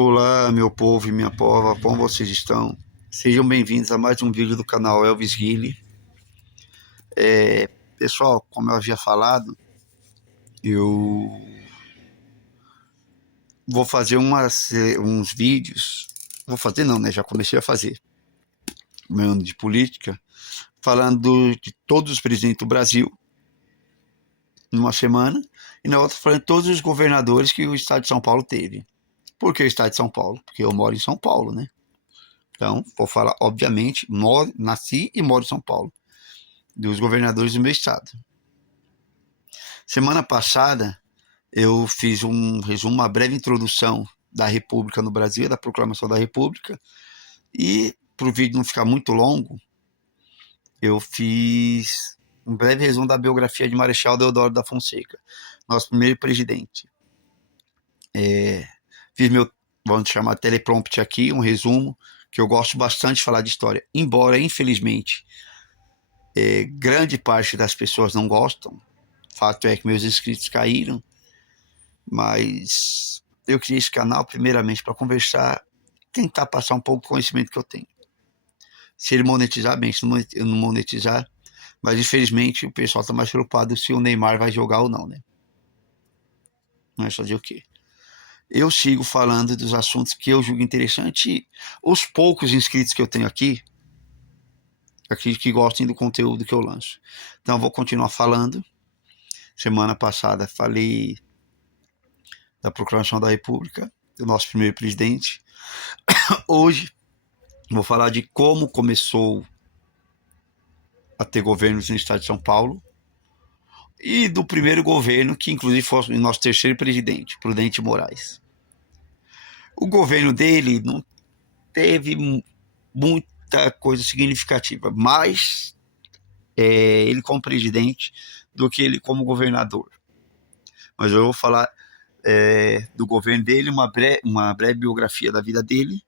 Olá, meu povo e minha pova, como vocês estão? Sejam bem-vindos a mais um vídeo do canal Elvis Guille. Pessoal, como eu havia falado, eu vou fazer uns vídeos. Vou fazer não, né? Já comecei a fazer. Meu ano de política, falando de todos os presidentes do Brasil, numa semana, e na outra falando de todos os governadores que o estado de São Paulo teve. Por que o estado de São Paulo? Porque eu moro em São Paulo, né? Então, vou falar, obviamente, nasci e moro em São Paulo, dos governadores do meu estado. Semana passada, eu fiz um resumo, uma breve introdução da República no Brasil, da Proclamação da República, e para o vídeo não ficar muito longo, eu fiz um breve resumo da biografia de Marechal Deodoro da Fonseca, nosso primeiro presidente. Fiz meu, vamos chamar teleprompter aqui, um resumo, que eu gosto bastante de falar de história, embora, infelizmente, grande parte das pessoas não gostam. Fato é que meus inscritos caíram, mas eu criei esse canal primeiramente para conversar, tentar passar um pouco do conhecimento que eu tenho. Se ele monetizar, bem, se não monetizar, mas infelizmente o pessoal está mais preocupado se o Neymar vai jogar ou não, né? Não é fazer o quê? Eu sigo falando dos assuntos que eu julgo interessante e os poucos inscritos que eu tenho aqui, acredito que gostem do conteúdo que eu lanço. Então eu vou continuar falando. Semana passada falei da Proclamação da República, do nosso primeiro presidente. Hoje vou falar de como começou a ter governos no estado de São Paulo e do primeiro governo, que inclusive foi o nosso terceiro presidente, Prudente Moraes. O governo dele não teve muita coisa significativa, mais ele como presidente do que ele como governador. Mas eu vou falar do governo dele, uma breve biografia da vida dele,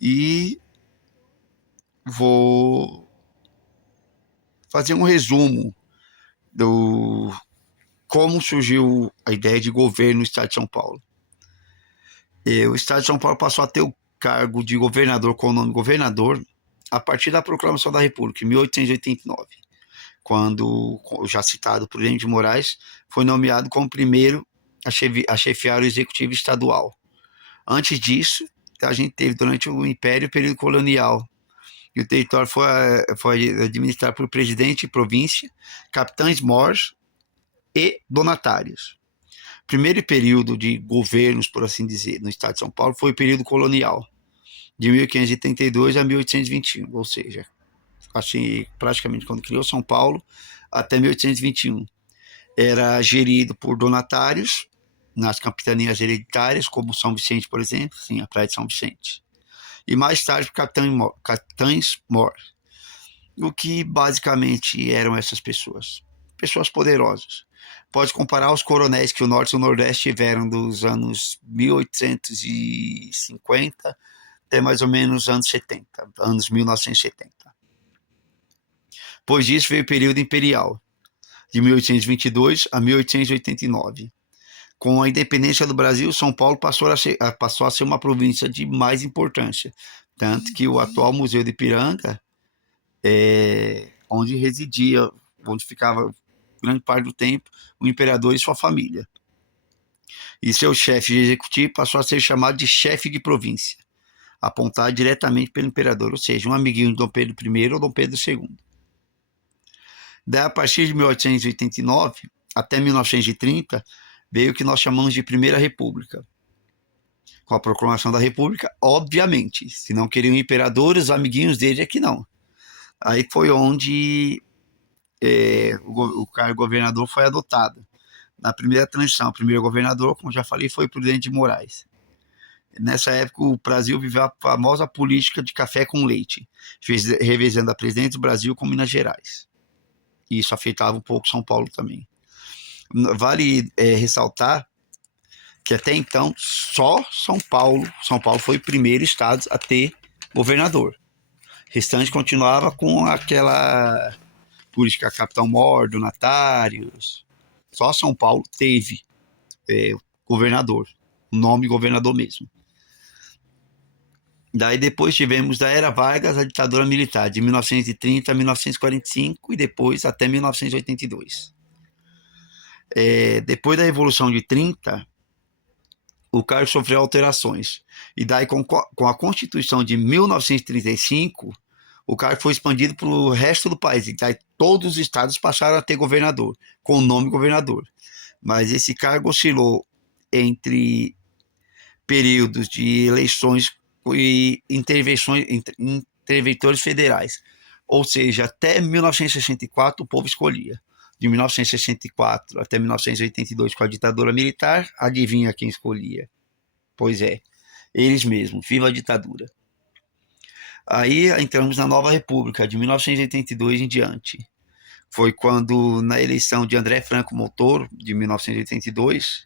e vou fazer um resumo do como surgiu a ideia de governo no estado de São Paulo. O estado de São Paulo passou a ter o cargo de governador, com o nome governador, a partir da Proclamação da República, em 1889, quando o já citado Prudente de Moraes foi nomeado como primeiro a chefiar o executivo estadual. Antes disso, a gente teve durante o Império o período colonial, e o território foi administrado por presidente de província, capitães-mors e donatários. O primeiro período de governos, por assim dizer, no estado de São Paulo foi o período colonial, de 1532 a 1821, ou seja, assim, praticamente quando criou São Paulo até 1821. Era gerido por donatários nas capitanias hereditárias, como São Vicente, por exemplo, sim, a Praia de São Vicente. E mais tarde por capitães-mor. O que basicamente eram essas pessoas? Pessoas poderosas. Pode comparar aos coronéis que o Norte e o Nordeste tiveram dos anos 1850 até mais ou menos anos 70, anos 1970. Depois disso veio o período imperial, de 1822 a 1889. Com a independência do Brasil, São Paulo passou a ser uma província de mais importância, tanto que o atual Museu de Ipiranga onde residia, onde ficava grande parte do tempo o imperador e sua família. E seu chefe executivo passou a ser chamado de chefe de província, apontado diretamente pelo imperador, ou seja, um amiguinho de Dom Pedro I ou Dom Pedro II. Daí, a partir de 1889 até 1930, veio o que nós chamamos de Primeira República. Com a proclamação da República, obviamente, se não queriam imperadores, os amiguinhos dele é que não. Aí foi onde o cargo governador foi adotado. Na primeira transição, o primeiro governador, como já falei, foi Prudente de Moraes. Nessa época, o Brasil viveu a famosa política de café com leite, revezando a presidente do Brasil com Minas Gerais. E isso afetava um pouco São Paulo também. Vale ressaltar que até então só São Paulo foi o primeiro estado a ter governador. O restante continuava com aquela política capitão-mor, donatários. Só São Paulo teve governador, o nome governador mesmo. Daí depois tivemos da Era Vargas a ditadura militar, de 1930 a 1945 e depois até 1982. Depois da Revolução de 30, o cargo sofreu alterações. E daí, com a Constituição de 1935, o cargo foi expandido para o resto do país. E daí todos os estados passaram a ter governador, com o nome governador. Mas esse cargo oscilou entre períodos de eleições e interventores federais. Ou seja, até 1964 o povo escolhia. De 1964 até 1982, com a ditadura militar, adivinha quem escolhia? Pois é, eles mesmos. Viva a ditadura. Aí entramos na nova república, de 1982 em diante. Foi quando, na eleição de André Franco Montoro, de 1982,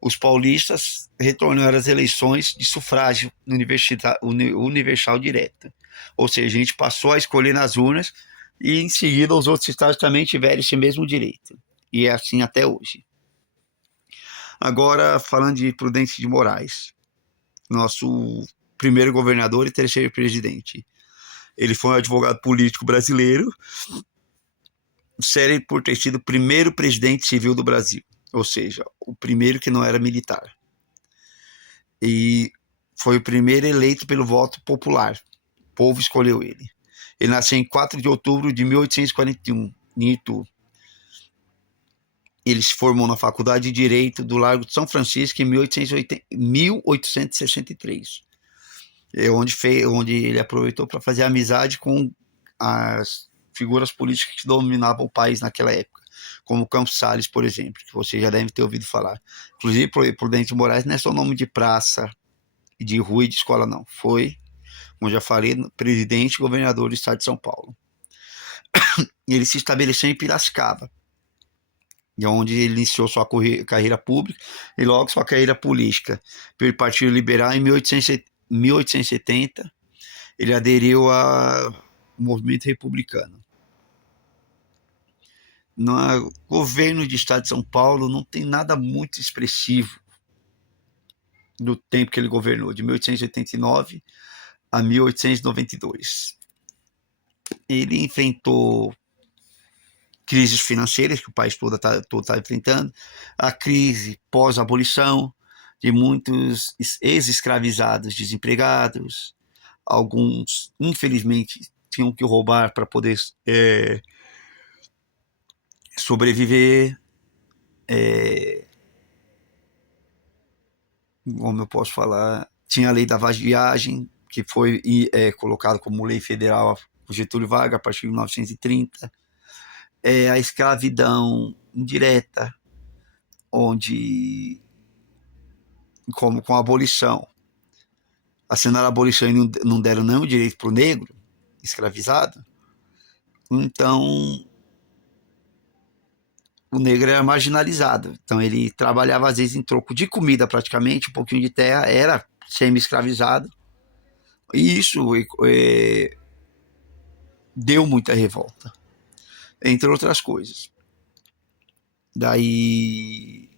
os paulistas retornaram às eleições de sufrágio universal direto. Ou seja, a gente passou a escolher nas urnas e em seguida os outros estados também tiveram esse mesmo direito. E é assim até hoje. Agora, falando de Prudente de Moraes, nosso primeiro governador e terceiro presidente. Ele foi um advogado político brasileiro, célebre por ter sido o primeiro presidente civil do Brasil, ou seja, o primeiro que não era militar. E foi o primeiro eleito pelo voto popular. O povo escolheu ele. Ele nasceu em 4 de outubro de 1841, em Itu. Ele se formou na Faculdade de Direito do Largo de São Francisco em 1863. Onde ele aproveitou para fazer amizade com as figuras políticas que dominavam o país naquela época, como Campos Salles, por exemplo, que você já deve ter ouvido falar. Inclusive, Prudente de Moraes não é só nome de praça, de rua e de escola, não. Foi, como já falei, presidente e governador do estado de São Paulo. Ele se estabeleceu em Piracicaba, onde ele iniciou sua carreira pública e logo sua carreira política pelo Partido Liberal em 1870. Ele aderiu ao movimento republicano. No governo do estado de São Paulo não tem nada muito expressivo do tempo que ele governou, de 1889 a 1892. Ele enfrentou crises financeiras que o país todo está enfrentando, a crise pós-abolição, de muitos ex-escravizados desempregados, alguns, infelizmente, tinham que roubar para poder sobreviver. Como eu posso falar, tinha a lei da vadiagem, que foi colocada como lei federal por Getúlio Vargas a partir de 1930. A escravidão indireta, onde, como com a abolição, assinaram a abolição e não deram nenhum direito para o negro escravizado, então o negro era marginalizado. Então ele trabalhava às vezes em troco de comida praticamente, um pouquinho de terra, era semi-escravizado. E isso deu muita revolta, entre outras coisas. Daí,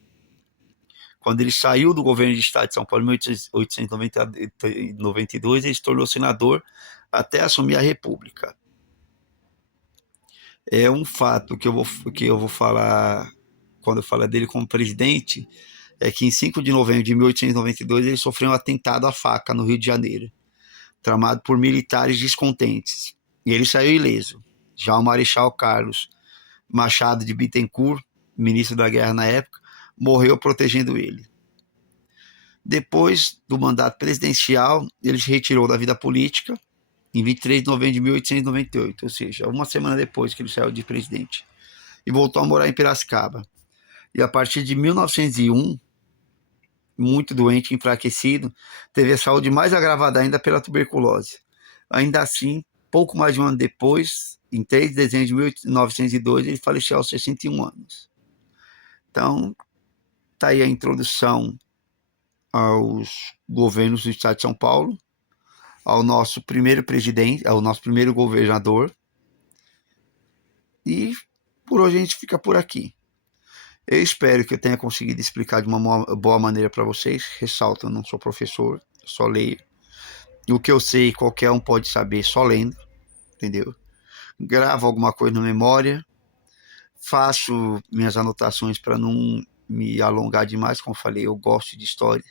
quando ele saiu do governo de estado de São Paulo em 1892, ele se tornou senador até assumir a república. É um fato que eu vou falar quando eu falar dele como presidente, é que em 5 de novembro de 1892 ele sofreu um atentado à faca no Rio de Janeiro, tramado por militares descontentes, e ele saiu ileso. Já o Marechal Carlos Machado de Bittencourt, ministro da guerra na época, morreu protegendo ele. Depois do mandato presidencial, ele se retirou da vida política em 23 de novembro de 1898, ou seja, uma semana depois que ele saiu de presidente, e voltou a morar em Piracicaba. E a partir de 1901, muito doente, enfraquecido, teve a saúde mais agravada ainda pela tuberculose. Ainda assim, pouco mais de um ano depois, em 3 de dezembro de 1902, ele faleceu aos 61 anos. Então, está aí a introdução aos governos do estado de São Paulo, ao nosso primeiro presidente, ao nosso primeiro governador. E por hoje a gente fica por aqui. Eu espero que eu tenha conseguido explicar de uma boa maneira para vocês. Ressalto, eu não sou professor, só leio. O que eu sei, qualquer um pode saber só lendo, entendeu? Gravo alguma coisa na memória, faço minhas anotações para não me alongar demais, como falei, eu gosto de história.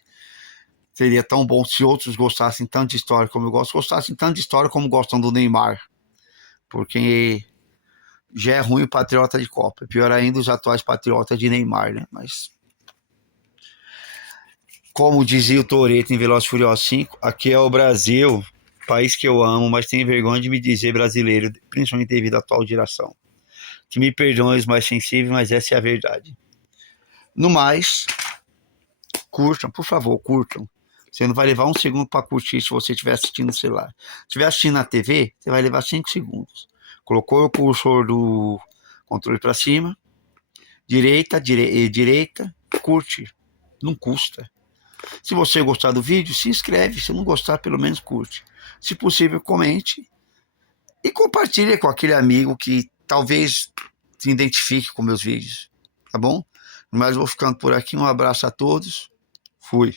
Seria tão bom se outros gostassem tanto de história como eu gosto, gostassem tanto de história como gostam do Neymar, porque já é ruim o patriota de Copa, pior ainda os atuais patriotas de Neymar, né? Mas, como dizia o Toretto em Velozes e Furiosos 5, aqui é o Brasil, país que eu amo, mas tenho vergonha de me dizer brasileiro, principalmente devido à atual geração. Que me perdoem os mais sensíveis, mas essa é a verdade. No mais, curtam, por favor, curtam. Você não vai levar um segundo para curtir se você estiver assistindo no celular. Se estiver assistindo na TV, você vai levar 5 segundos. Colocou o cursor do controle para cima, direita, curte. Não custa. Se você gostar do vídeo, se inscreve. Se não gostar, pelo menos curte. Se possível, comente e compartilhe com aquele amigo que talvez se identifique com meus vídeos. Tá bom? Mas vou ficando por aqui. Um abraço a todos. Fui.